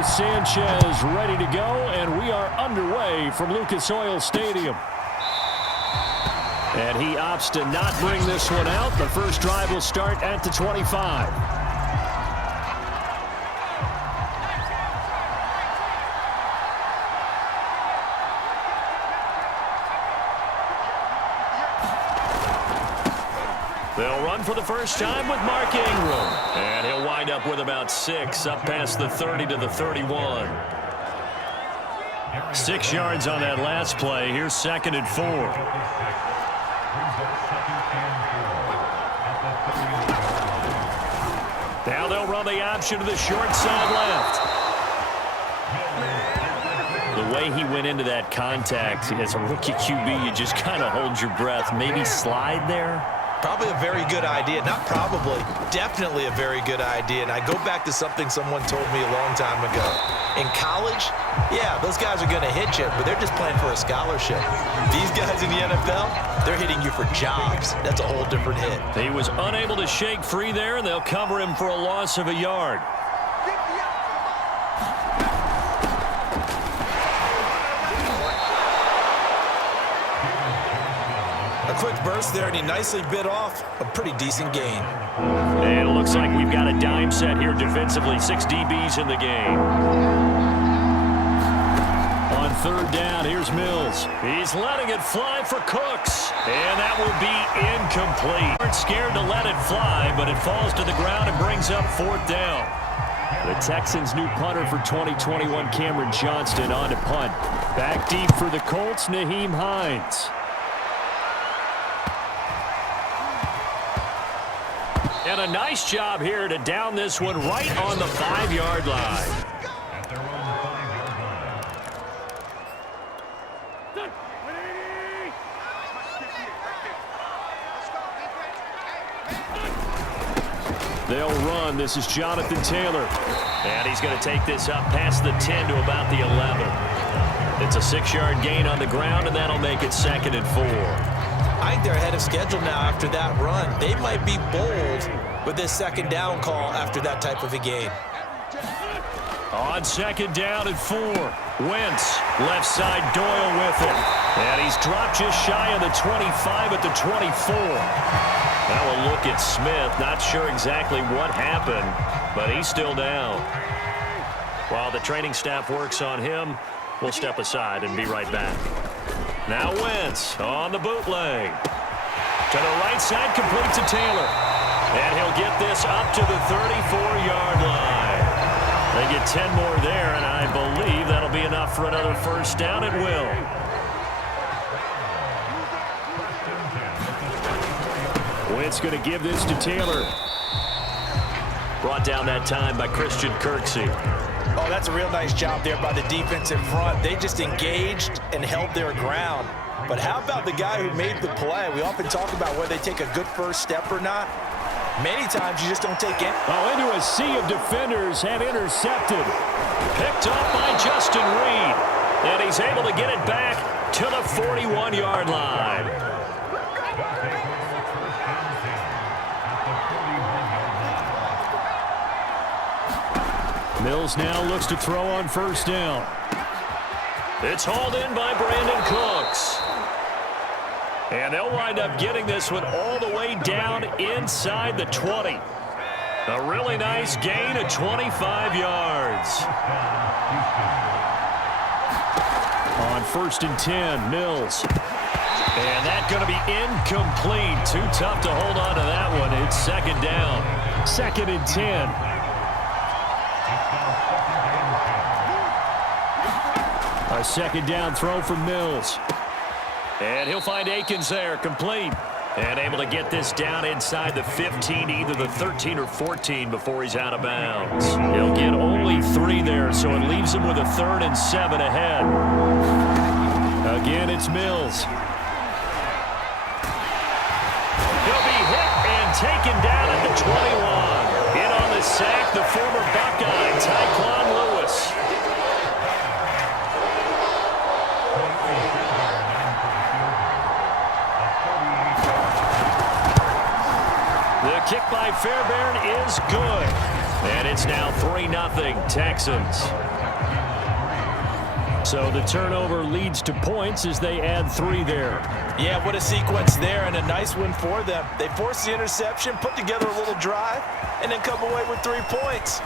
Carlos Sanchez ready to go, and we are underway from Lucas Oil Stadium. And he opts to not bring this one out. The first drive will start at the 25. They'll run for the first time with Mark Ingram. And he'll wind up with about 6, up past the 30 to the 31. 6 yards on that last play. Here's 2nd and 4. Now they'll run the option to the short side left. The way he went into that contact as a rookie QB, you just kind of hold your breath. Maybe slide there. Probably a very good idea. Not probably, definitely a very good idea. And I go back to something someone told me a long time ago. In college, yeah, those guys are going to hit you, but they're just playing for a scholarship. These guys in the NFL, they're hitting you for jobs. That's a whole different hit. He was unable to shake free there, and they'll cover him for a loss of a yard. A quick burst there, and he nicely bit off a pretty decent gain. And it looks like we've got a dime set here defensively. 6 DBs in the game. On 3rd down, here's Mills. He's letting it fly for Cooks. And that will be incomplete. Aren't scared to let it fly, but it falls to the ground and brings up 4th down. The Texans' new punter for 2021, Cameron Johnston, on to punt. Back deep for the Colts, Nyheim Hines. And a nice job here to down this one right on the 5-yard line. They'll run. This is Jonathan Taylor. And he's going to take this up past the 10 to about the 11. It's a 6-yard gain on the ground, and that'll make it 2nd and 4. I think they're ahead of schedule now after that run. They might be bold with this 2nd down call after that type of a game. On 2nd down and 4. Wentz, left side, Doyle with it. And he's dropped just shy of the 25 at the 24. Now a look at Smith. Not sure exactly what happened, but he's still down. While the training staff works on him, we'll step aside and be right back. Now Wentz on the bootleg. To the right side, complete to Taylor. And he'll get this up to the 34-yard line. They get 10 more there, and I believe that'll be enough for another first down. It will. Wentz going to give this to Taylor. Brought down that time by Christian Kirksey. Oh, that's a real nice job there by the defense in front. They just engaged and held their ground. But how about the guy who made the play? We often talk about whether they take a good first step or not. Many times you just don't take it. Oh, into a sea of defenders and intercepted. Picked up by Justin Reed. And he's able to get it back to the 41-yard line. Mills now looks to throw on 1st down. It's hauled in by Brandon Cooks. And they'll wind up getting this one all the way down inside the 20. A really nice gain of 25 yards. On 1st and 10, Mills. And that's going to be incomplete. Too tough to hold on to that one. It's 2nd down. 2nd and 10. A 2nd down throw from Mills. And he'll find Akins there, complete. And able to get this down inside the 15, either the 13 or 14 before he's out of bounds. He'll get only 3 there, so it leaves him with a 3rd and 7 ahead. Again, it's Mills. He'll be hit and taken down at the 21. In on the sack, the former Buckeye, Tyquan Lewis. The kick by Fairbairn is good. And it's now 3-0 Texans. So the turnover leads to points as they add 3 there. Yeah, what a sequence there, and a nice win for them. They forced the interception, put together a little drive, and then come away with 3 points.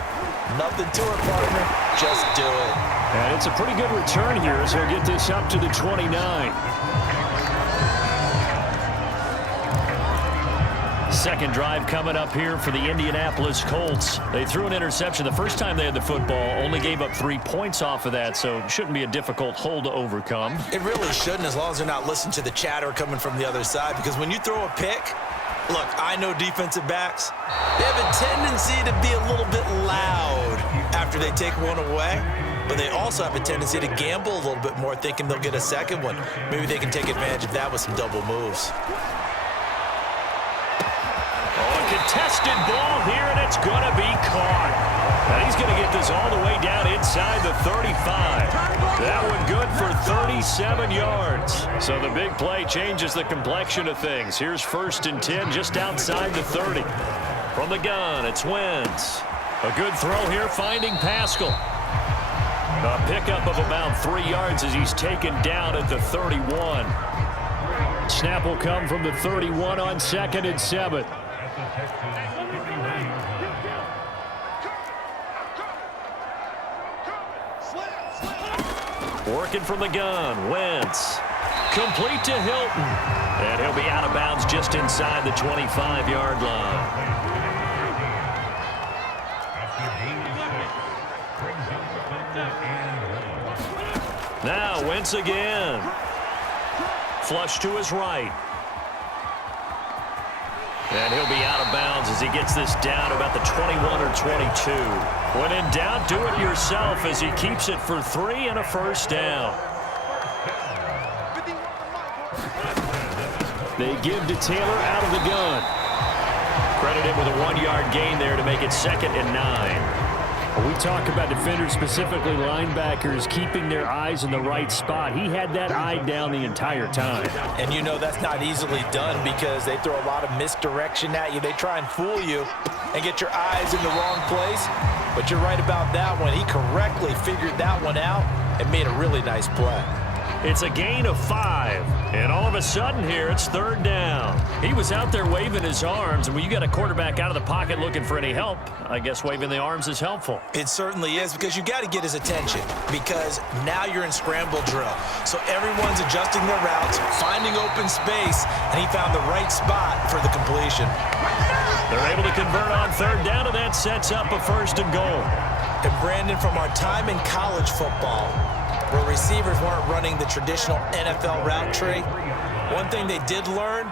Nothing to it, partner. Just do it. And it's a pretty good return here as he'll get this up to the 29. Second drive coming up here for the Indianapolis Colts. They threw an interception the first time they had the football, only gave up 3 points off of that, so it shouldn't be a difficult hole to overcome. It really shouldn't, as long as they're not listening to the chatter coming from the other side, because when you throw a pick, look, I know defensive backs, they have a tendency to be a little bit loud after they take one away, but they also have a tendency to gamble a little bit more, thinking they'll get a second one. Maybe they can take advantage of that with some double moves. Contested ball here, and it's going to be caught. And he's going to get this all the way down inside the 35. That one good for 37 yards. So the big play changes the complexion of things. Here's 1st and 10 just outside the 30. From the gun, it's Wentz. A good throw here, finding Pascal. A pickup of about 3 yards as he's taken down at the 31. Snap will come from the 31 on 2nd and 7. Working from the gun, Wentz. Complete to Hilton. And he'll be out of bounds just inside the 25-yard line. Now Wentz again. Flush to his right. And he'll be out of bounds as he gets this down about the 21 or 22. When in doubt, do it yourself as he keeps it for 3 and a first down. They give to Taylor out of the gun. Credited with a 1-yard gain there to make it 2nd and 9. When we talk about defenders, specifically linebackers, keeping their eyes in the right spot, he had that eye down the entire time. And you know that's not easily done because they throw a lot of misdirection at you. They try and fool you and get your eyes in the wrong place. But you're right about that one. He correctly figured that one out and made a really nice play. It's a gain of 5, and all of a sudden here it's 3rd down. He was out there waving his arms, and when you got a quarterback out of the pocket looking for any help, I guess waving the arms is helpful. It certainly is, because you got to get his attention, because now you're in scramble drill. So everyone's adjusting their routes, finding open space, and he found the right spot for the completion. They're able to convert on 3rd down, and that sets up a 1st and goal. And Brandon, from our time in college football, where receivers weren't running the traditional NFL route tree, one thing they did learn,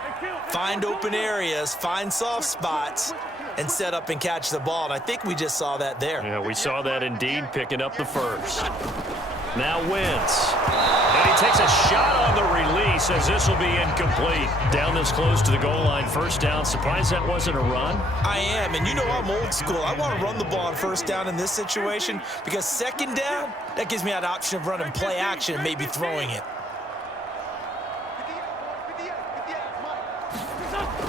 find open areas, find soft spots, and set up and catch the ball. And I think we just saw that there. Yeah, we saw that indeed, picking up the 1st. Now Wentz. And he takes a shot on the release as this will be incomplete. Down this close to the goal line, 1st down. Surprised that wasn't a run? I am, and you know I'm old school. I want to run the ball on 1st down in this situation because 2nd down, that gives me that option of running play action and maybe throwing it.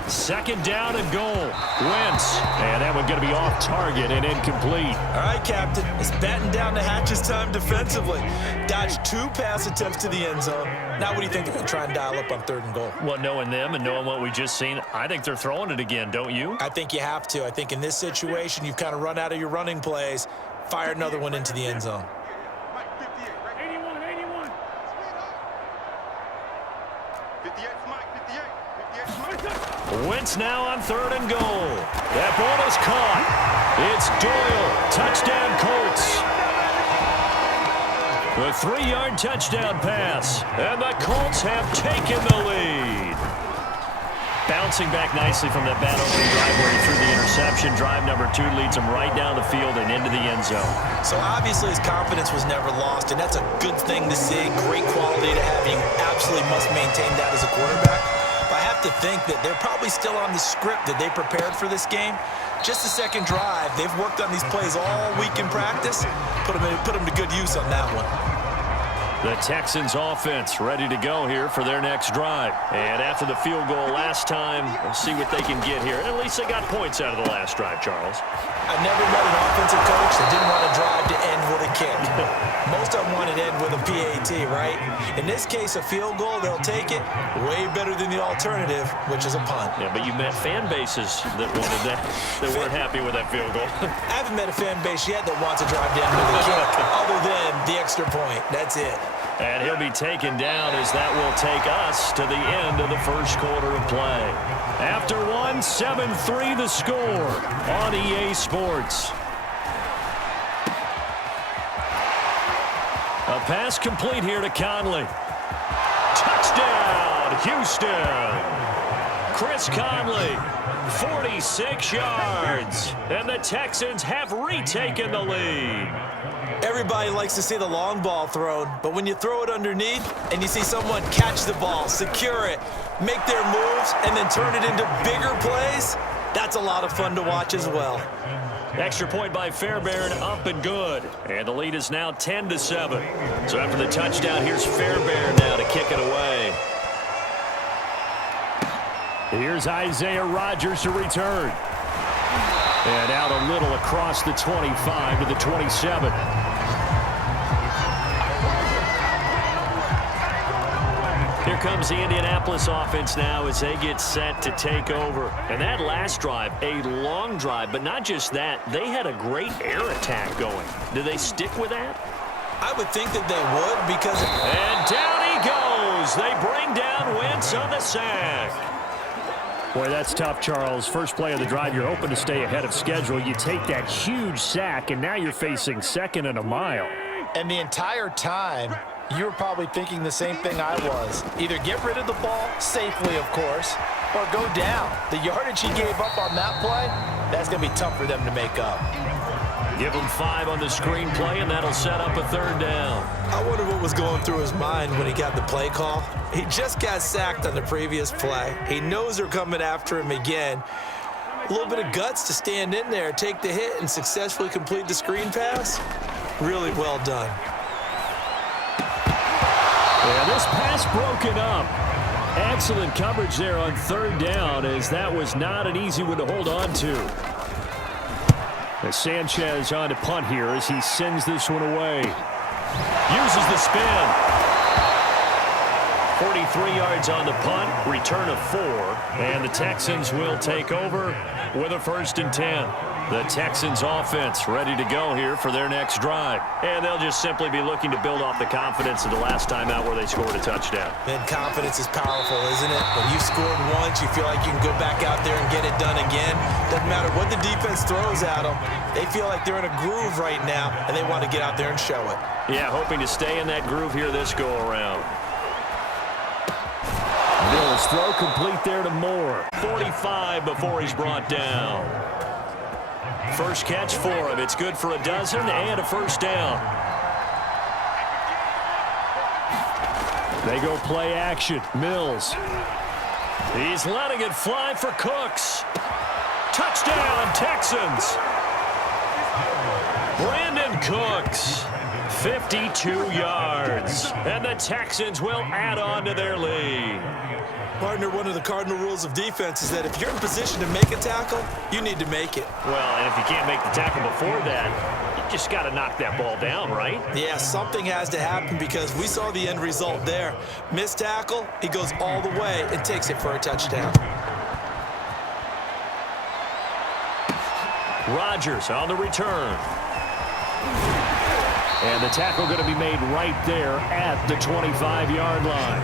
2nd down and goal. Wentz. And that one going to be off target and incomplete. All right, Captain. It's batten down the hatches time defensively. Dodged 2 pass attempts to the end zone. Now what do you think they're going to try and dial up on 3rd and goal? Well, knowing them and knowing what we just seen, I think they're throwing it again, don't you? I think you have to. I think in this situation, you've kind of run out of your running plays. Fire another one into the end zone. Wentz now on 3rd and goal. That ball is caught. It's Doyle. Touchdown, Colts. The 3-yard touchdown pass. And the Colts have taken the lead. Bouncing back nicely from that bad opening drive where he threw the interception. Drive number 2 leads him right down the field and into the end zone. So obviously his confidence was never lost, and that's a good thing to see. Great quality to have. You absolutely must maintain that as a quarterback. But I have to think that they're probably still on the script that they prepared for this game. Just the 2nd drive. They've worked on these plays all week in practice. Put them to good use on that one. The Texans offense ready to go here for their next drive. And after the field goal last time, we'll see what they can get here. At least they got points out of the last drive, Charles. I've never met an offensive coach that didn't want to drive to end with a kick. Most of them want to end with a PAT, right? In this case, a field goal, they'll take it. Way better than the alternative, which is a punt. Yeah, but you met fan bases that wanted that, that weren't happy with that field goal. I haven't met a fan base yet that wants to drive to end with a kick, other than the extra point. That's it. And he'll be taken down as that will take us to the end of the first quarter of play. After one, 7-3 the score on EA Sports. A pass complete here to Conley. Touchdown, Houston. Chris Conley, 46 yards. And the Texans have retaken the lead. Everybody likes to see the long ball thrown, but when you throw it underneath and you see someone catch the ball, secure it, make their moves, and then turn it into bigger plays, that's a lot of fun to watch as well. Extra point by Fairbairn, up and good. And the lead is now 10-7. So after the touchdown, here's Fairbairn now to kick it away. Here's Isaiah Rodgers to return. And out a little across the 25 to the 27. Here comes the Indianapolis offense now as they get set to take over. And that last drive, a long drive, but not just that, they had a great air attack going. Do they stick with that? I would think that they would because... And down he goes. They bring down Wentz on the sack. Boy, that's tough, Charles. First play of the drive, you're hoping to stay ahead of schedule. You take that huge sack, and now you're facing second and a mile. And the entire time, you were probably thinking the same thing I was. Either get rid of the ball, safely, of course, or go down. The yardage he gave up on that play, that's going to be tough for them to make up. Give him 5 on the screen play, and that'll set up a third down. I wonder what was going through his mind when he got the play call. He just got sacked on the previous play. He knows they're coming after him again. A little bit of guts to stand in there, take the hit, and successfully complete the screen pass. Really well done. Yeah, this pass broken up. Excellent coverage there on third down, as that was not an easy one to hold on to. As Sanchez on to punt here as he sends this one away. Uses the spin. 43 yards on the punt, return of 4, and the Texans will take over with a 1st and 10. The Texans offense ready to go here for their next drive. And they'll just simply be looking to build off the confidence of the last time out where they scored a touchdown. And confidence is powerful, isn't it? When you've scored once, you feel like you can go back out there and get it done again. Doesn't matter what the defense throws at them. They feel like they're in a groove right now, and they want to get out there and show it. Yeah, hoping to stay in that groove here this go-around. Mills throw complete there to Moore. 45 before he's brought down. First catch for him. It's good for a dozen and a 1st down. They go play action. Mills. He's letting it fly for Cooks. Touchdown, Texans. Brandon Cooks. 52 yards. And the Texans will add on to their lead. Partner, one of the cardinal rules of defense is that if you're in position to make a tackle, you need to make it. Well, and if you can't make the tackle before that, you just got to knock that ball down, right? Yeah, something has to happen because we saw the end result there. Missed tackle, he goes all the way and takes it for a touchdown. Rodgers on the return. And the tackle going to be made right there at the 25-yard line.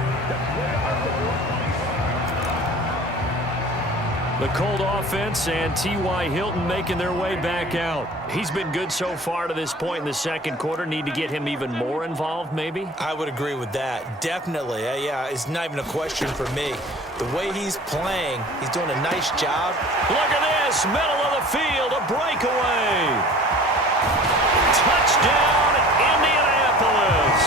The Colt offense and T.Y. Hilton making their way back out. He's been good so far to this point in the second quarter. Need to get him even more involved, maybe? I would agree with that. Definitely. Yeah, it's not even a question for me. The way he's playing, he's doing a nice job. Look at this. Middle of the field, a breakaway. Touchdown, Indianapolis.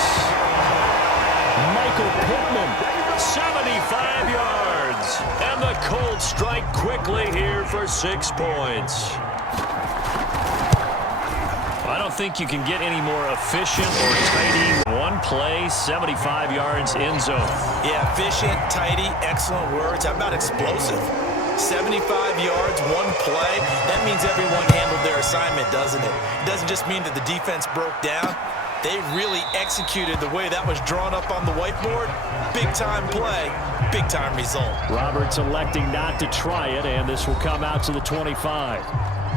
Michael Pittman, 75 yards. And the Colts strike quickly here for 6 points. I don't think you can get any more efficient or tidy. One play, 75 yards, end zone. Yeah, efficient, tidy, excellent words. How about explosive? 75 yards, one play. That means everyone handled their assignment, doesn't it? It doesn't just mean that the defense broke down. They really executed the way that was drawn up on the whiteboard. Big-time play, big-time result. Roberts electing not to try it, and this will come out to the 25.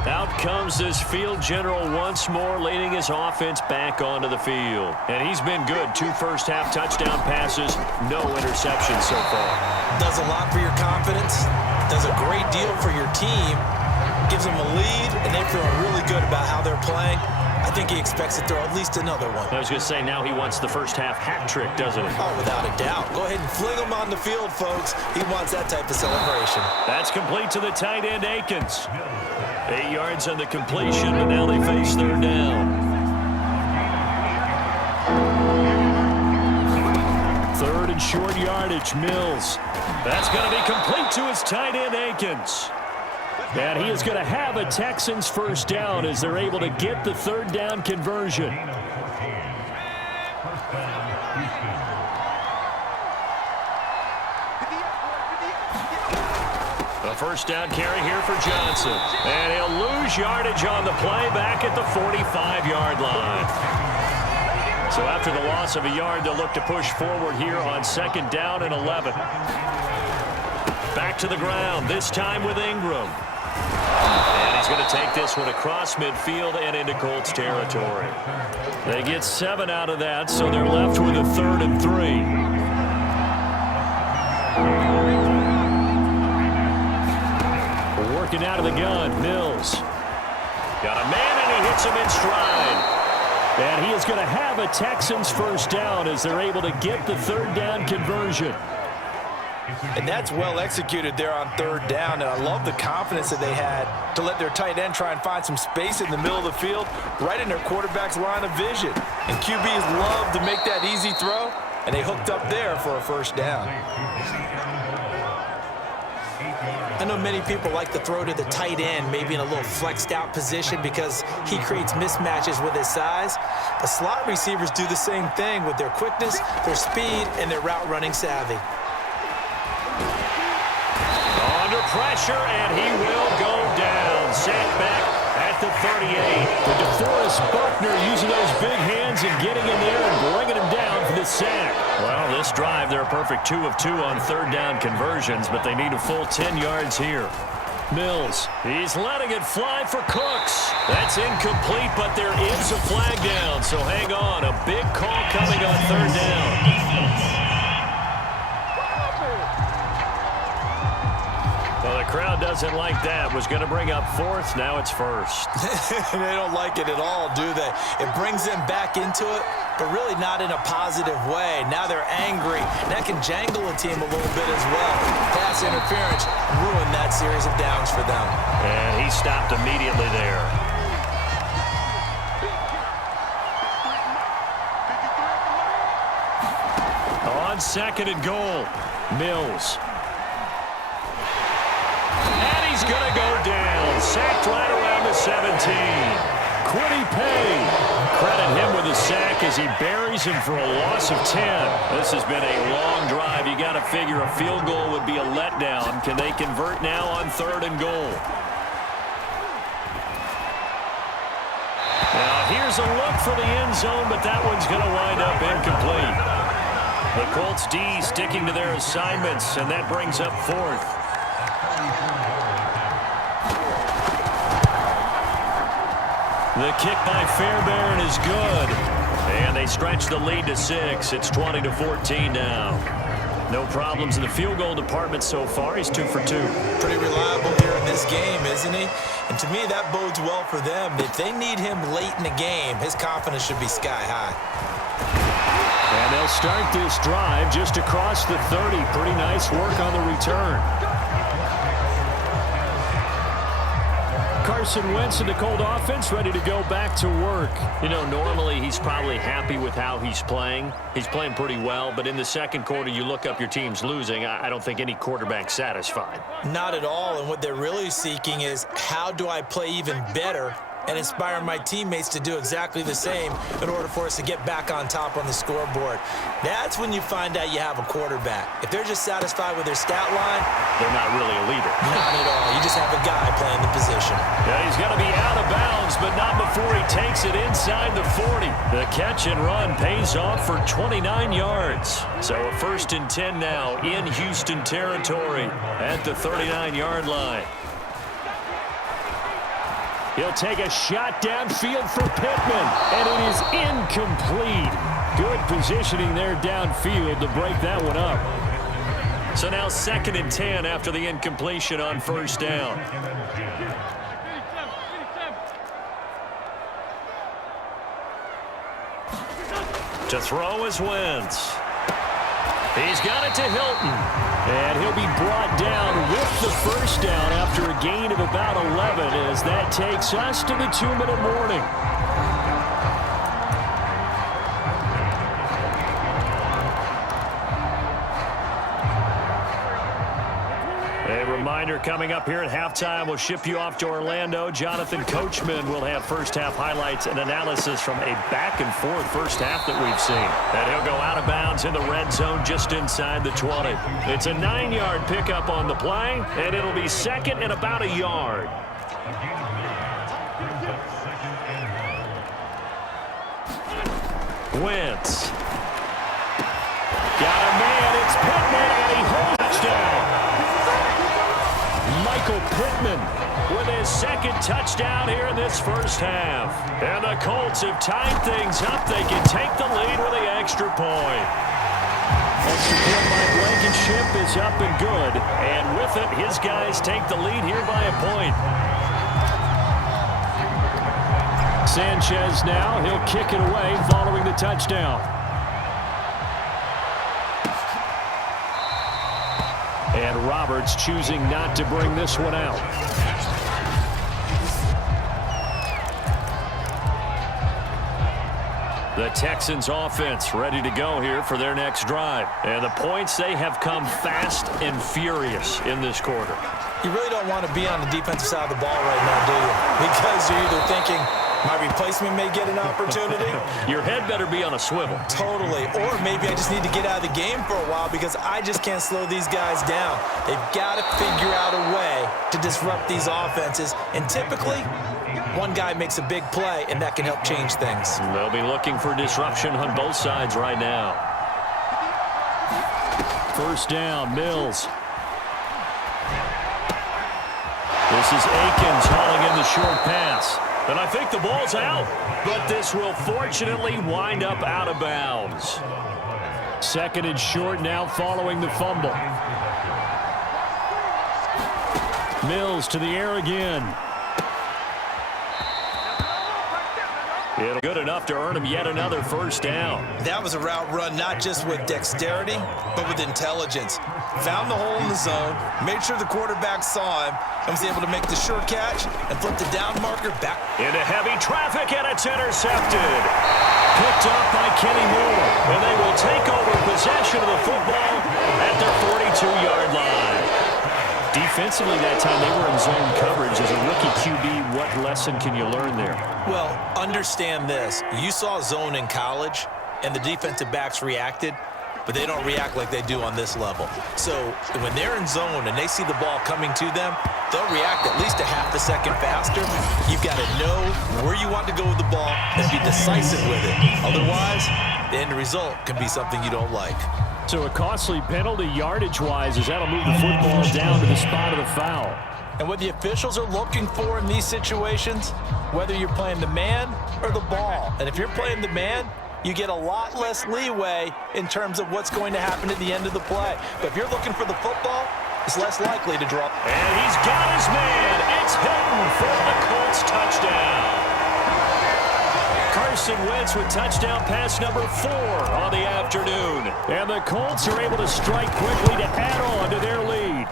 Out comes this field general once more, leading his offense back onto the field. And he's been good. 2 first-half touchdown passes, no interceptions so far. Does a lot for your confidence. Does a great deal for your team. Gives them a lead, and they feel really good about how they're playing. I think he expects to throw at least another one. I was going to say, now he wants the first-half hat trick, doesn't he? Oh, without a doubt. Go ahead and fling him on the field, folks. He wants that type of celebration. That's complete to the tight end, Akins. 8 yards on the completion, but now they face third down. Third and short yardage, Mills. That's going to be complete to his tight end, Akins. And he is going to have a Texans first down as they're able to get the third down conversion. A first down carry here for Johnson. And he'll lose yardage on the play back at the 45-yard line. So after the loss of a yard, they'll look to push forward here on second down and 11. Back to the ground, this time with Ingram. And he's going to take this one across midfield and into Colts territory. They get 7 out of that, so they're left with a 3rd and 3. Working out of the gun, Mills. Got a man, and he hits him in stride. And he is going to have a Texans first down as they're able to get the third down conversion. And that's well executed there on third down, and I love the confidence that they had to let their tight end try and find some space in the middle of the field, right in their quarterback's line of vision. And QBs love to make that easy throw, and they hooked up there for a first down. I know many people like to throw to the tight end, maybe in a little flexed out position because he creates mismatches with his size. But slot receivers do the same thing with their quickness, their speed, and their route running savvy. Under pressure, and he will go down. Sacked back at the 38. The DeForest Buckner using those big hands and getting in there and bringing him down for the sack. Well, this drive, they're a perfect 2 of 2 on third down conversions, but they need a full 10 yards here. Mills. He's letting it fly for Cooks. That's incomplete, but there is a flag down, so hang on. A big call coming on third down. Well, the crowd doesn't like that. Was going to bring up 4th. Now it's 1st. They don't like it at all, do they? It brings them back into it, but really not in a positive way. Now they're angry. That can jangle a team a little bit as well. Pass interference ruined that series of downs for them. And he stopped immediately there. On second and goal, Mills. He's going to go down. Sacked right around the 17. Quiddy Pay. Credit him with a sack as he buries him for a loss of 10. This has been a long drive. You got to figure a field goal would be a letdown. Can they convert now on 3rd and goal? Now here's a look for the end zone, but that one's going to wind up incomplete. The Colts D sticking to their assignments, and that brings up 4th. The kick by Fairbairn is good. And they stretch the lead to 6. It's 20-14 now. No problems in the field goal department so far. He's 2 for 2. Pretty reliable here in this game, isn't he? And to me, that bodes well for them. If they need him late in the game, his confidence should be sky high. And they'll start this drive just across the 30. Pretty nice work on the return. Carson Wentz and the Colt offense ready to go back to work. You know, normally he's probably happy with how he's playing. He's playing pretty well, but in the second quarter, you look up your team's losing. I don't think any quarterback's satisfied. Not at all, and what they're really seeking is how do I play even better and inspire my teammates to do exactly the same in order for us to get back on top on the scoreboard. That's when you find out you have a quarterback. If they're just satisfied with their stat line, they're not really a leader. Not at all. You just have a guy playing the position. Yeah, he's going to be out of bounds, but not before he takes it inside the 40. The catch and run pays off for 29 yards. So a 1st and 10 now in Houston territory at the 39-yard line. He'll take a shot downfield for Pittman, and it is incomplete. Good positioning there downfield to break that one up. So now 2nd and 10 after the incompletion on 1st down. To throw is Wentz. He's got it to Hilton. And he'll be brought down with the 1st down after a gain of about 11 as that takes us to the 2-minute warning. A reminder coming up here at halftime, we'll ship you off to Orlando. Jonathan Coachman will have first-half highlights and analysis from a back-and-forth first half that we've seen. And he'll go out of bounds in the red zone just inside the 20. It's a 9-yard pickup on the play, and it'll be 2nd and about a yard. Wentz. Got a man, it's Pittman, and he holds down. Michael Pittman with his 2nd touchdown here in this first half. And the Colts have tied things up. They can take the lead with the extra point. Extra point by Blankenship is up and good. And with it, his guys take the lead here by a point. Sanchez now, he'll kick it away following the touchdown. And Roberts choosing not to bring this one out. The Texans offense ready to go here for their next drive. And the points, they have come fast and furious in this quarter. You really don't want to be on the defensive side of the ball right now, do you? Because you're either thinking, my replacement may get an opportunity. Your head better be on a swivel. Totally. Or maybe I just need to get out of the game for a while because I just can't slow these guys down. They've got to figure out a way to disrupt these offenses. And typically, one guy makes a big play, and that can help change things. They'll be looking for disruption on both sides right now. 1st down, Mills. This is Akins hauling in the short pass. And I think the ball's out, but this will fortunately wind up out of bounds. 2nd and short now following the fumble. Mills to the air again. It'll good enough to earn him yet another 1st down. That was a route run not just with dexterity, but with intelligence. Found the hole in the zone, made sure the quarterback saw him, and was able to make the sure catch and flip the down marker back. Into heavy traffic, and it's intercepted. Picked up by Kenny Moore, and they will take over possession of the football at their 42-yard line. Defensively that time, they were in zone coverage. As a rookie QB, what lesson can you learn there? Well, understand this. You saw zone in college, and the defensive backs reacted, but they don't react like they do on this level. So when they're in zone and they see the ball coming to them, they'll react at least a half a second faster. You've got to know where you want to go with the ball and be decisive with it. Otherwise, the end result can be something you don't like. So a costly penalty yardage-wise as that'll move the football down to the spot of the foul. And what the officials are looking for in these situations, whether you're playing the man or the ball. And if you're playing the man, you get a lot less leeway in terms of what's going to happen at the end of the play. But if you're looking for the football, it's less likely to draw. And he's got his man. It's Hilton for the Colts touchdown. Carson Wentz with touchdown pass number 4 on the afternoon. And the Colts are able to strike quickly to add on to their lead.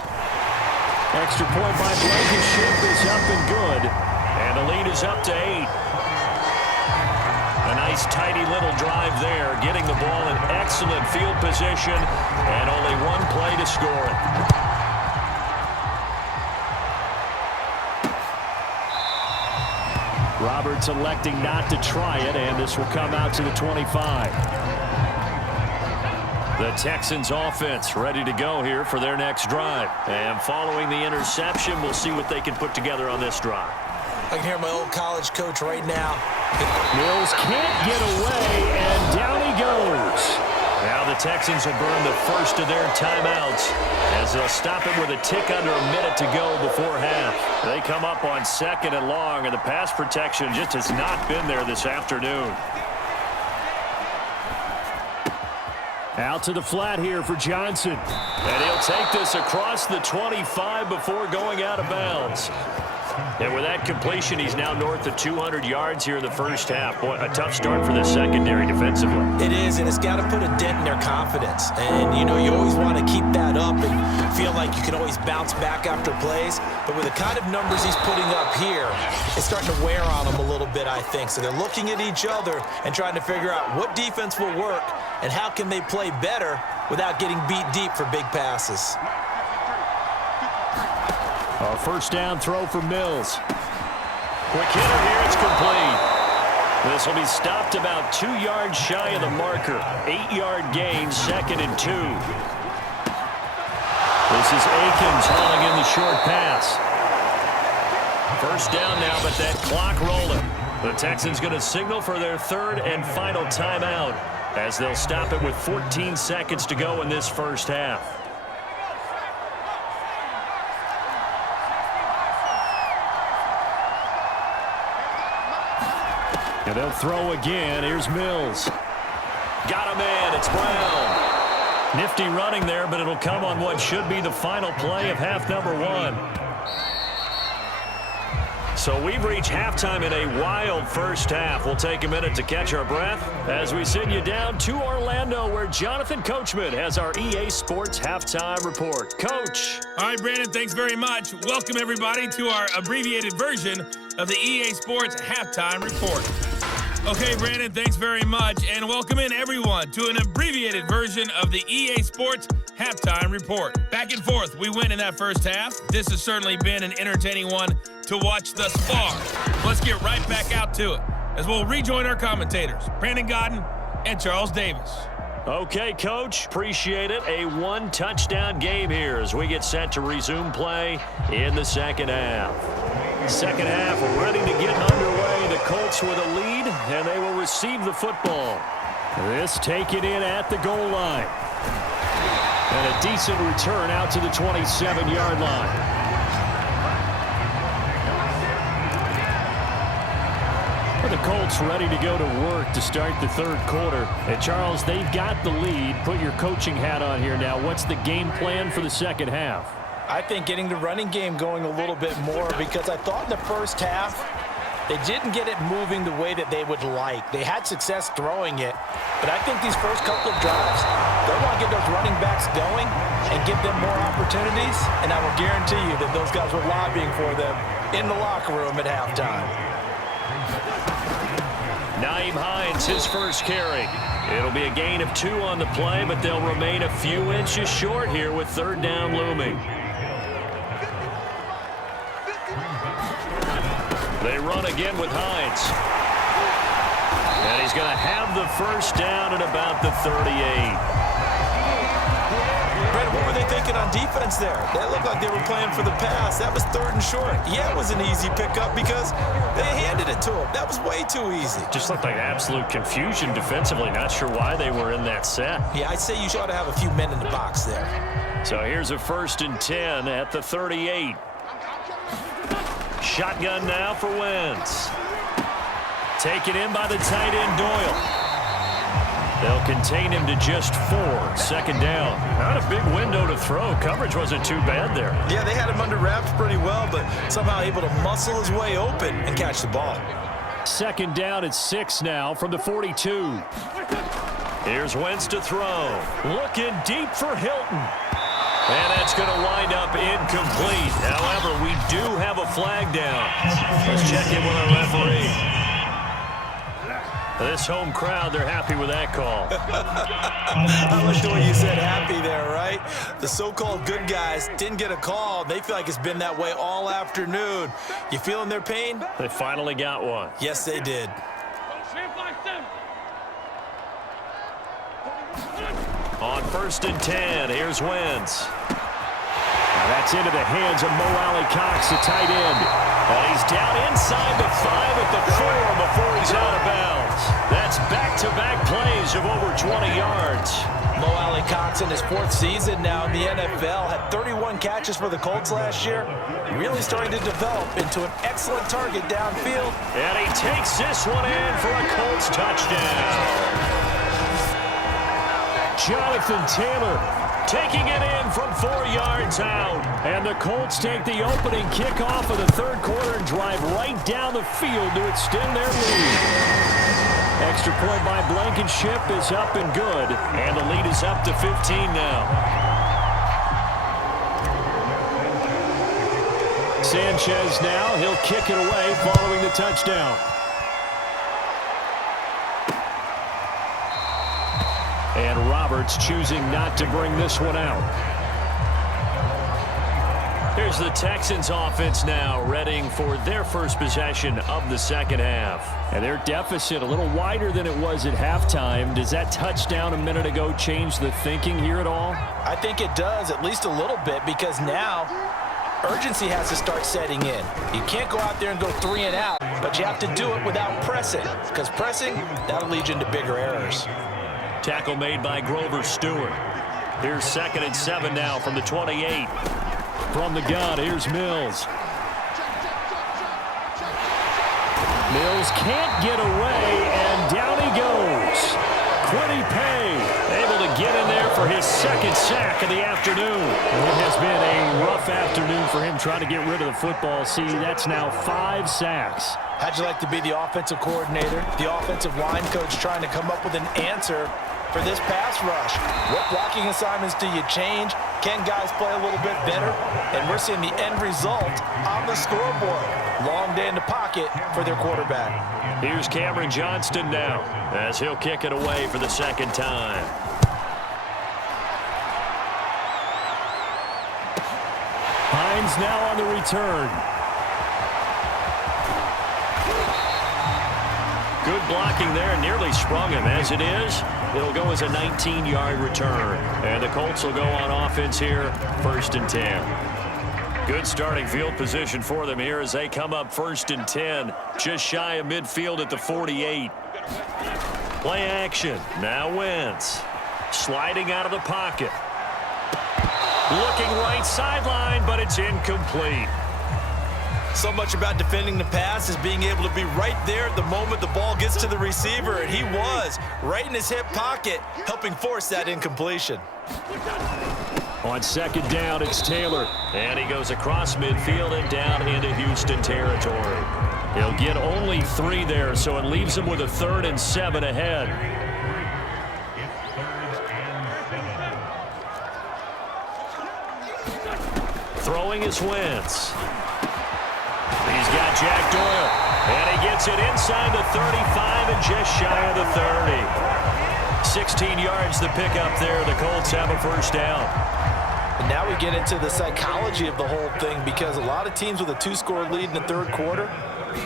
Extra point by Blankenship is up and good. And the lead is up to 8. A nice tidy little drive there, getting the ball in excellent field position, and only one play to score it. Roberts electing not to try it, and this will come out to the 25. The Texans offense ready to go here for their next drive. And following the interception, we'll see what they can put together on this drive. I can hear my old college coach right now. Mills can't get away, and down he goes. Now the Texans will burn the first of their timeouts as they'll stop it with a tick under a minute to go before half. They come up on 2nd and long, and the pass protection just has not been there this afternoon. Out to the flat here for Johnson. And he'll take this across the 25 before going out of bounds. And with that completion, he's now north of 200 yards here in the first half. Boy, a tough start for the secondary defensively. It is, and it's got to put a dent in their confidence. And, you know, you always want to keep that up and feel like you can always bounce back after plays. But with the kind of numbers he's putting up here, it's starting to wear on them a little bit, I think. So they're looking at each other and trying to figure out what defense will work and how can they play better without getting beat deep for big passes. A first down throw for Mills. Quick hitter here, it's complete. This will be stopped about 2 yards shy of the marker. 8-yard gain, 2nd and 2. This is Akins hauling in the short pass. First down now, but that clock rolling. The Texans going to signal for their 3rd and final timeout as they'll stop it with 14 seconds to go in this first half. And they'll throw again. Here's Mills. Got him in. It's Brown. Nifty running there, but it'll come on what should be the final play of half number 1. So we've reached halftime in a wild first half. We'll take a minute to catch our breath as we send you down to Orlando, where Jonathan Coachman has our EA Sports Halftime Report. Coach. All right, Brandon, thanks very much. Welcome, everybody, to our abbreviated version of the EA Sports Halftime Report. Okay, Brandon, thanks very much, and welcome in, everyone, to an abbreviated version of the EA Sports Halftime Report. Back and forth, we win in that first half. This has certainly been an entertaining one to watch thus far. Let's get right back out to it as we'll rejoin our commentators, Brandon Godden and Charles Davis. Okay, Coach, appreciate it. A 1-touchdown game here as we get set to resume play in the second half. Second half ready to get underway. The Colts with a lead, and they will receive the football. This taken in at the goal line. And a decent return out to the 27-yard line. The Colts ready to go to work to start the third quarter. And Charles, they've got the lead. Put your coaching hat on here now. What's the game plan for the second half? I think getting the running game going a little bit more, because I thought in the first half they didn't get it moving the way that they would like. They had success throwing it, but I think these first couple of drives, they want to get those running backs going and give them more opportunities, and I will guarantee you that those guys were lobbying for them in the locker room at halftime. Nyheim Hines, his first carry. It'll be a gain of 2 on the play, but they'll remain a few inches short here with third down looming. They run again with Hines. And he's going to have the first down at about the 38. Brett, what were they thinking on defense there? That looked like they were playing for the pass. That was 3rd and short. Yeah, it was an easy pickup because they handed it to him. That was way too easy. Just looked like absolute confusion defensively. Not sure why they were in that set. Yeah, I'd say you ought to have a few men in the box there. So here's a 1st and 10 at the 38. Shotgun now for Wentz. Taken in by the tight end Doyle. They'll contain him to just 4. Second down. Not a big window to throw. Coverage wasn't too bad there. Yeah, they had him under wraps pretty well, but somehow able to muscle his way open and catch the ball. Second down at 6 now from the 42. Here's Wentz to throw. Looking deep for Hilton. And that's going to wind up incomplete. However, we do have a flag down. Let's check in with our referee. This home crowd, they're happy with that call. I like the way you said happy there, right? The so-called good guys didn't get a call. They feel like it's been that way all afternoon. You feeling their pain? They finally got one. Yes, they did. On 1st and 10, here's Wentz. Now that's into the hands of Mo Alley-Cox, the tight end. And he's down inside the 5 at the 4 before he's out of bounds. That's back-to-back plays of over 20 yards. Mo Alley-Cox in his 4th season now in the NFL had 31 catches for the Colts last year. Really starting to develop into an excellent target downfield. And he takes this one in for a Colts touchdown. Jonathan Taylor taking it in from 4 yards out. And the Colts take the opening kickoff of the 3rd quarter and drive right down the field to extend their lead. Extra point by Blankenship is up and good. And the lead is up to 15 now. Sanchez now, he'll kick it away following the touchdown. And Roberts choosing not to bring this one out. Here's the Texans offense now, readying for their first possession of the 2nd half. And their deficit a little wider than it was at halftime. Does that touchdown a minute ago change the thinking here at all? I think it does, at least a little bit, because now urgency has to start setting in. You can't go out there and go 3 and out, but you have to do it without pressing, because pressing, that'll lead you into bigger errors. Tackle made by Grover Stewart. Here's 2nd and 7 now from the 28. From the gun, here's Mills. Mills can't get away, and down he goes. Quiddy Pay able to get in there for his 2nd sack of the afternoon. It has been a rough afternoon for him trying to get rid of the football. See, that's now 5 sacks. How'd you like to be the offensive coordinator, the offensive line coach trying to come up with an answer for this pass rush? What blocking assignments do you change? Can guys play a little bit better? And we're seeing the end result on the scoreboard. Long day in the pocket for their quarterback. Here's Cameron Johnston now as he'll kick it away for the 2nd time. Hines now on the return. Good blocking there, nearly sprung him. As it is, it'll go as a 19-yard return. And the Colts will go on offense here, 1st and 10. Good starting field position for them here as they come up 1st and 10, just shy of midfield at the 48. Play action. Now Wentz. Sliding out of the pocket. Looking right sideline, but it's incomplete. So much about defending the pass is being able to be right there at the moment the ball gets to the receiver, and he was right in his hip pocket, helping force that incompletion. On 2nd down, it's Taylor, and he goes across midfield and down into Houston territory. He'll get only 3 there, so it leaves him with a 3rd and 7 ahead. Throwing is Wentz. He's got Jack Doyle, and he gets it inside the 35 and just shy of the 30. 16 yards to pick up there. The Colts have a 1st down. And now we get into the psychology of the whole thing, because a lot of teams with a 2-score lead in the 3rd quarter,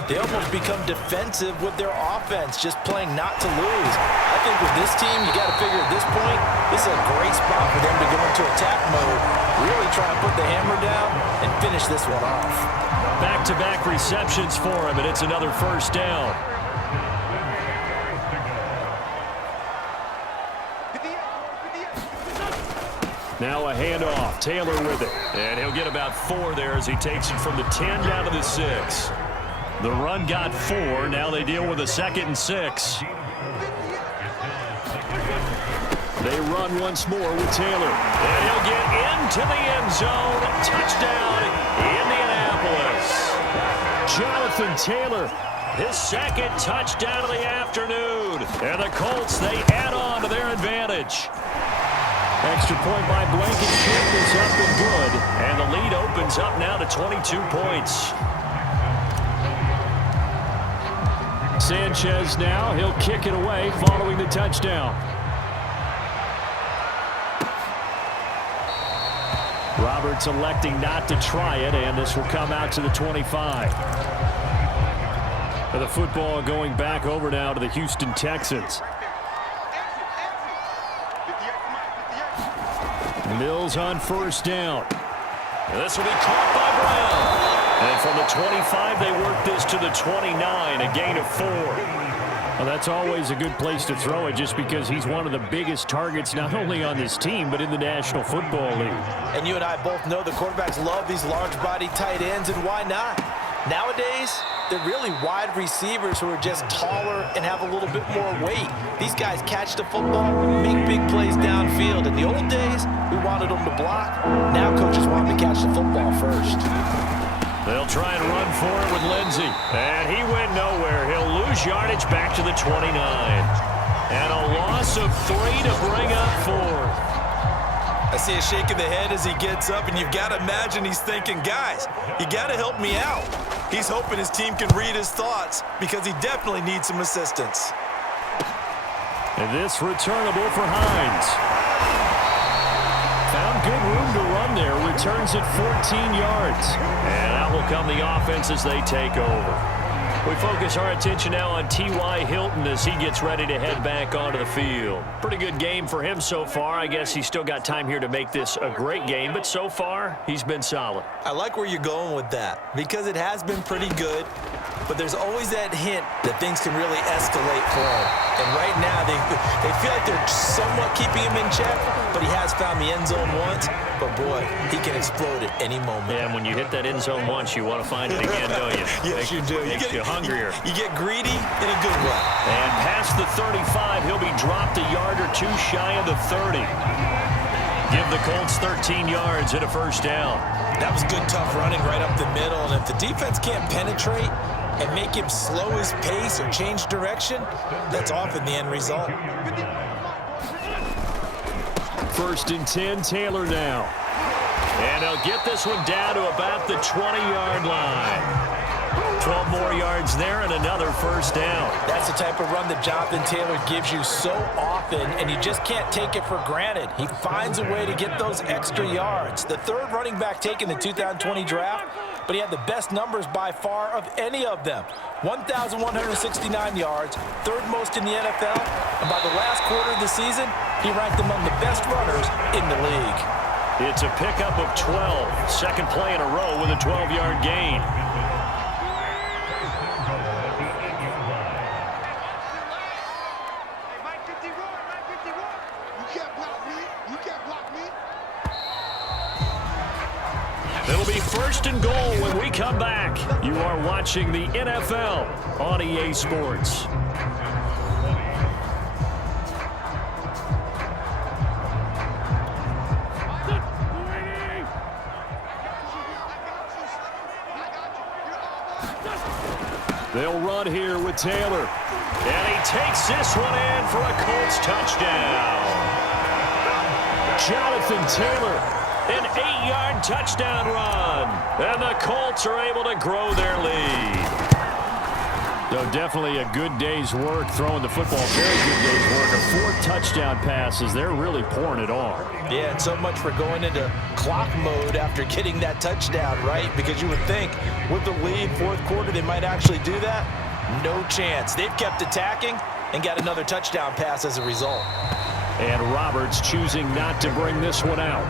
they almost become defensive with their offense, just playing not to lose. I think with this team, you got to figure at this point, this is a great spot for them to go into attack mode, really try to put the hammer down and finish this one off. Back-to-back receptions for him, and it's another 1st down. Now a handoff. Taylor with it. And he'll get about 4 there as he takes it from the 10 down to the 6. The run got 4. Now they deal with a 2nd and 6. They run once more with Taylor. And he'll get into the end zone. Touchdown, Indianapolis. Jonathan Taylor, his 2nd touchdown of the afternoon. And the Colts, they add on to their advantage. Extra point by Blankenship is up and good. And the lead opens up now to 22 points. Sanchez now, he'll kick it away following the touchdown. Roberts electing not to try it, and this will come out to the 25. The football going back over now to the Houston Texans. Mills on first down. And this will be caught by Brown. And from the 25, they work this to the 29, a gain of 4. Well, that's always a good place to throw it just because he's one of the biggest targets not only on this team but in the National Football League. And you and I both know the quarterbacks love these large-body tight ends, and why not? Nowadays, they're really wide receivers who are just taller and have a little bit more weight. These guys catch the football, make big plays downfield. In the old days, we wanted them to block. Now coaches want them to catch the football first. They'll try and run for it with Lindsey. And he went nowhere. He'll lose yardage back to the 29. And a loss of 3 to bring up 4. I see a shake of the head as he gets up, and you've got to imagine he's thinking, guys, you got to help me out. He's hoping his team can read his thoughts because he definitely needs some assistance. And this returnable for Hines. Found good room to run there. Returns it 14 yards. And out will come the offense as they take over. We focus our attention now on T.Y. Hilton as he gets ready to head back onto the field. Pretty good game for him so far. I guess he's still got time here to make this a great game, but so far, he's been solid. I like where you're going with that because it has been pretty good, but there's always that hint that things can really escalate for him. And right now, they feel like they're somewhat keeping him in check, but he has found the end zone once. But, boy, he can explode at any moment. Yeah, and when you hit that end zone once, you want to find it again, don't you? Yes, you do. Makes you hungrier. You get greedy in a good way. And past the 35, he'll be dropped a yard or 2 shy of the 30. Give the Colts 13 yards and a first down. That was good, tough running right up the middle. And if the defense can't penetrate and make him slow his pace or change direction, that's often the end result. First and 10, Taylor now. And he'll get this one down to about the 20-yard line. 12 more yards there and another first down. That's the type of run that Jonathan Taylor gives you so often, and you just can't take it for granted. He finds a way to get those extra yards. The third running back taken in the 2020 draft, but he had the best numbers by far of any of them. 1,169 yards, third most in the NFL, and by the last quarter of the season, he ranked among the best runners in the league. It's a pickup of 12. Second play in a row with a 12-yard gain. It'll be first and goal when we come back. You are watching the NFL on EA Sports. They'll run here with Taylor. And he takes this one in for a Colts touchdown. Jonathan Taylor, an 8-yard touchdown run. And the Colts are able to grow their lead. So definitely a good day's work throwing the football. Very good day's work. 4 touchdown passes. They're really pouring it on. Yeah, and so much for going into clock mode after getting that touchdown, right? Because you would think with the lead, fourth quarter, they might actually do that. No chance. They've kept attacking and got another touchdown pass as a result. And Roberts choosing not to bring this one out.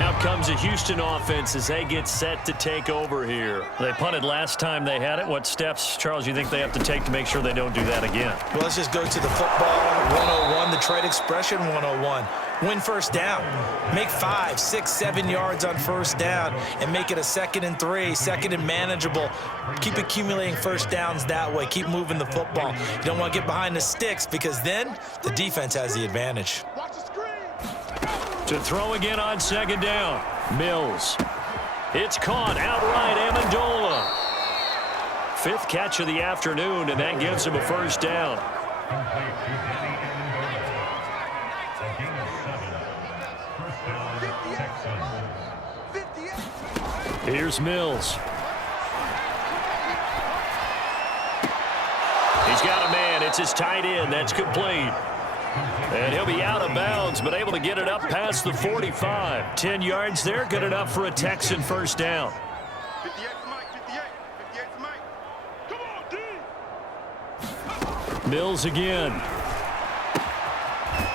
Out comes a Houston offense as they get set to take over here. They punted last time they had it. What steps, Charles, you think they have to take to make sure they don't do that again? Well, let's just go to the football 101, the trade expression 101. Win first down. Make 5, 6, 7 yards on first down and make it a 2nd and 3, 2nd and manageable. Keep accumulating first downs that way. Keep moving the football. You don't want to get behind the sticks because then the defense has the advantage. To throw again on second down. Mills. It's caught outright. Amendola. 5th catch of the afternoon, and that gives him a first down. Here's Mills. He's got a man. It's his tight end. That's complete. And he'll be out of bounds, but able to get it up past the 45. 10 yards there, good enough for a Texan first down. 58 to Mike, 58 to Mike. Come on, D. Mills again.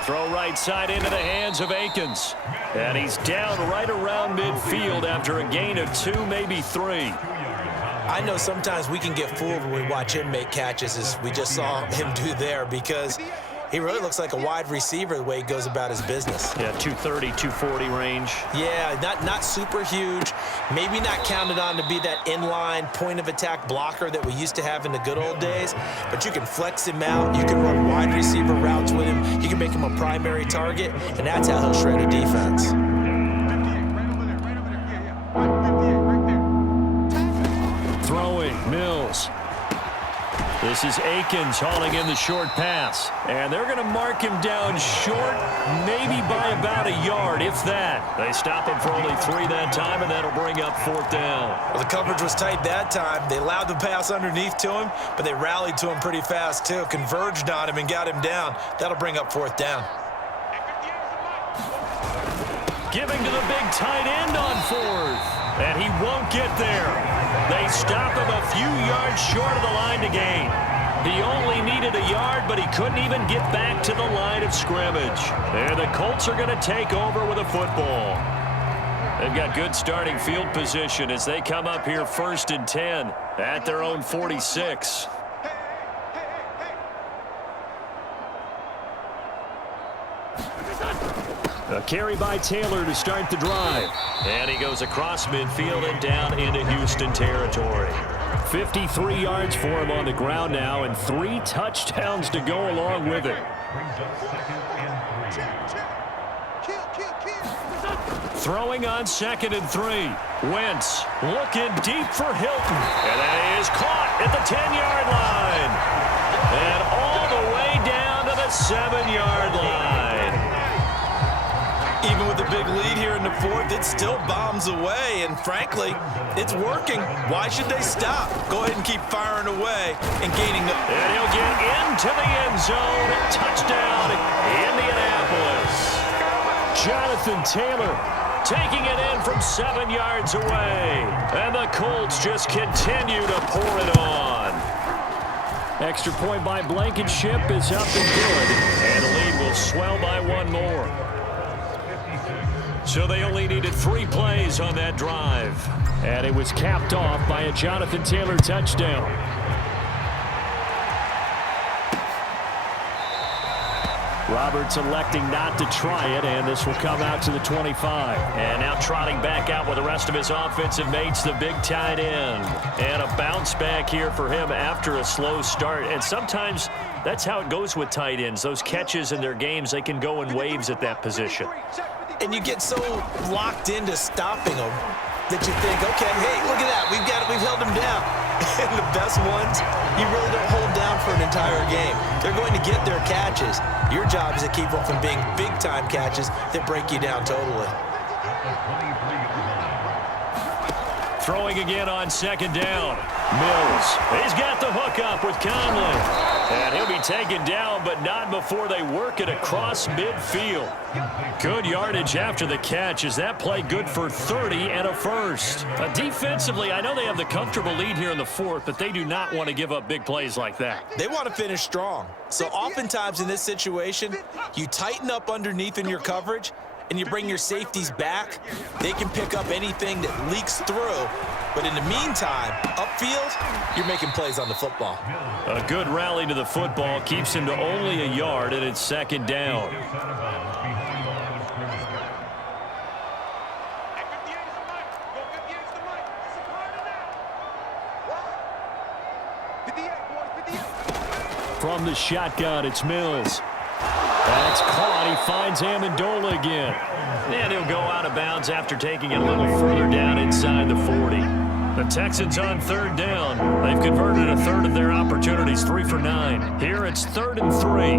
Throw right side into the hands of Akins. And he's down right around midfield after a gain of 2, maybe 3. I know sometimes we can get fooled when we watch him make catches, as we just saw him do there, because he really looks like a wide receiver the way he goes about his business. Yeah, 230, 240 range. Yeah, not super huge. Maybe not counted on to be that inline point-of-attack blocker that we used to have in the good old days. But you can flex him out. You can run wide receiver routes with him. You can make him a primary target, and that's how he'll shred a defense. 58, right over there, right over there. Yeah. 58, right there. Throwing, Mills. This is Akins hauling in the short pass. And they're going to mark him down short, maybe by about a yard, if that. They stop him for only 3 that time, and that'll bring up 4th down. Well, the coverage was tight that time. They allowed the pass underneath to him, but they rallied to him pretty fast, too. Converged on him and got him down. That'll bring up 4th down. Giving to the big tight end on 4th. And he won't get there. They stop him a few yards short of the line to gain. He only needed a yard, but he couldn't even get back to the line of scrimmage. And the Colts are going to take over with a football. They've got good starting field position as they come up here 1st and 10 at their own 46. A carry by Taylor to start the drive. And he goes across midfield and down into Houston territory. 53 yards for him on the ground now, and 3 touchdowns to go along with it. Throwing on 2nd and 3. Wentz looking deep for Hilton. And that is caught at the 10-yard line. And all the way down to the 7-yard line. Even with a big lead here in the 4th, it still bombs away, and frankly, it's working. Why should they stop? Go ahead and keep firing away and gaining the... And he'll get into the end zone. Touchdown, Indianapolis. Jonathan Taylor taking it in from 7 yards away. And the Colts just continue to pour it on. Extra point by Blankenship is up and good. And the lead will swell by 1 more. So they only needed 3 plays on that drive. And it was capped off by a Jonathan Taylor touchdown. Roberts electing not to try it, and this will come out to the 25. And now trotting back out with the rest of his offensive mates, the big tight end. And a bounce back here for him after a slow start. And sometimes that's how it goes with tight ends. Those catches in their games, they can go in waves at that position. And you get so locked into stopping them that you think, okay, hey, look at that. We've held them down. And the best ones, you really don't hold down for an entire game. They're going to get their catches. Your job is to keep them from being big-time catches that break you down totally. Throwing again on 2nd down. Mills. He's got the hook up with Conley. And he'll be taken down, but not before they work it across midfield. Good yardage after the catch. Is that play good for 30 and a first? Defensively, I know they have the comfortable lead here in the 4th, but they do not want to give up big plays like that. They want to finish strong. So oftentimes in this situation, you tighten up underneath in your coverage, and you bring your safeties back. They can pick up anything that leaks through. But in the meantime, upfield, you're making plays on the football. A good rally to the football keeps him to only a yard, and it's 2nd down. From the shotgun, it's Mills. That's caught. He finds Amendola again. And he'll go out of bounds after taking it a little further down inside the 40. The Texans on 3rd down. They've converted a third of their opportunities, 3 for 9. Here it's 3rd and 3.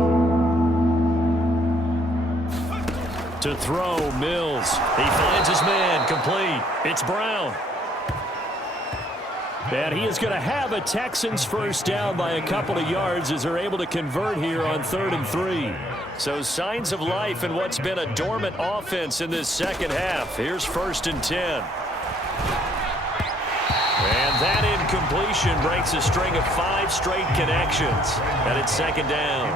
To throw, Mills. He finds his man, complete. It's Brown. And he is going to have a Texans first down by a couple of yards as they're able to convert here on 3rd and 3. So signs of life in what's been a dormant offense in this second half. Here's 1st and 10. And that incompletion breaks a string of 5 straight connections. And it's 2nd down.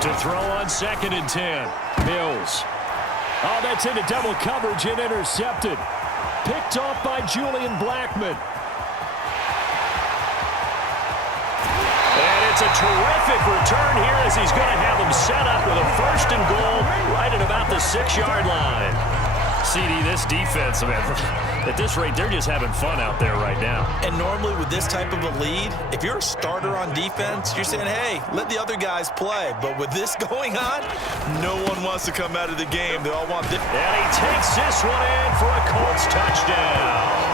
To throw on 2nd and 10. Mills. Oh, that's into double coverage and intercepted. Picked off by Julian Blackmon. And it's a terrific return here as he's going to have them set up with a 1st and goal right at about the 6-yard line. CD, this defense, man, at this rate, they're just having fun out there right now. And normally with this type of a lead, if you're a starter on defense, you're saying, hey, let the other guys play. But with this going on, no one wants to come out of the game. They all want this. And he takes this one in for a Colts touchdown.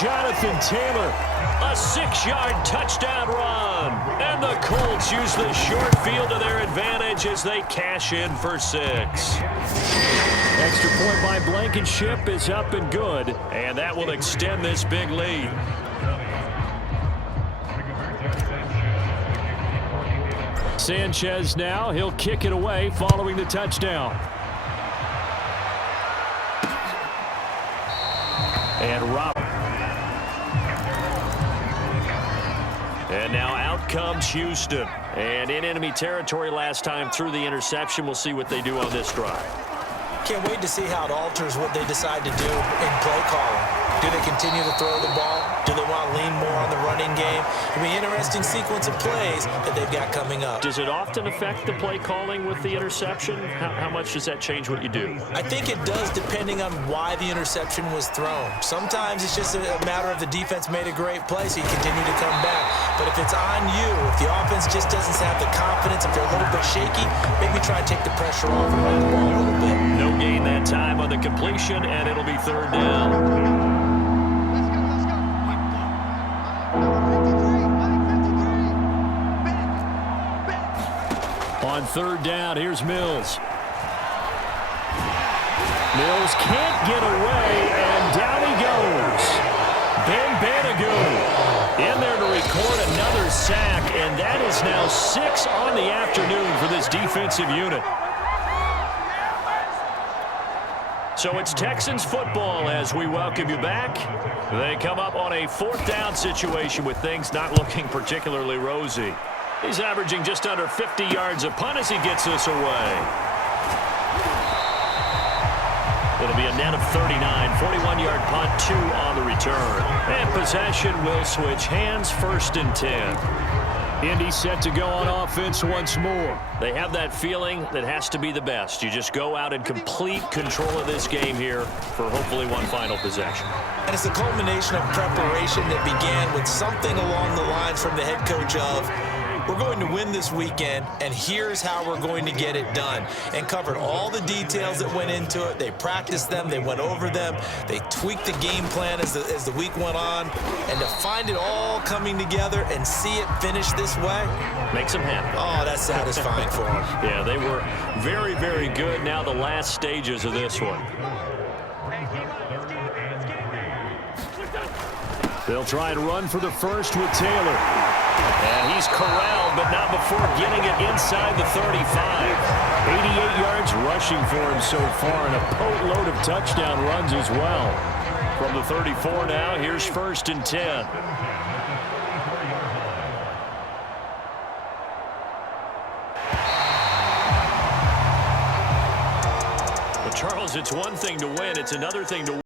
Jonathan Taylor, a 6-yard touchdown run. And the Colts use the short field to their advantage as they cash in for 6. Extra point by Blankenship is up and good, and that will extend this big lead. Sanchez now, he'll kick it away following the touchdown. And Robert. And now out comes Houston. And in enemy territory last time through the interception. We'll see what they do on this drive. Can't wait to see how it alters what they decide to do in play calling. Do they continue to throw the ball? Do they want to lean more on the running game? It'll be an interesting sequence of plays that they've got coming up. Does it often affect the play calling with the interception? How much does that change what you do? I think it does depending on why the interception was thrown. Sometimes it's just a matter of the defense made a great play, so you continue to come back. But if it's on you, if the offense just doesn't have the confidence, if they're a little bit shaky, maybe try and take the pressure off and run the ball a little bit. No gain that time on the completion, and it'll be 3rd down. On 3rd down, here's Mills. Mills can't get away, and down he goes. Ben Banagoo in there to record another sack, and that is now 6 on the afternoon for this defensive unit. So it's Texans football as we welcome you back. They come up on a 4th down situation with things not looking particularly rosy. He's averaging just under 50 yards a punt as he gets this away. It'll be a net of 39, 41-yard punt, 2 on the return. And possession will switch hands, 1st and 10. Indy set to go on offense once more. They have that feeling that has to be the best. You just go out in complete control of this game here for hopefully one final possession. And it's a culmination of preparation that began with something along the lines from the head coach of, we're going to win this weekend, and here's how we're going to get it done. And covered all the details that went into it. They practiced them. They went over them. They tweaked the game plan as the week went on. And to find it all coming together and see it finish this way. Makes them happy. Oh, that's satisfying for them. Yeah, they were very, very good. Now the last stages of this one. They'll try and run for the first with Taylor. And he's corralled, but not before getting it inside the 35. 88 yards rushing for him so far, and a boatload of touchdown runs as well. From the 34 now, here's 1st and 10. Well, Charles, it's one thing to win. It's another thing to win.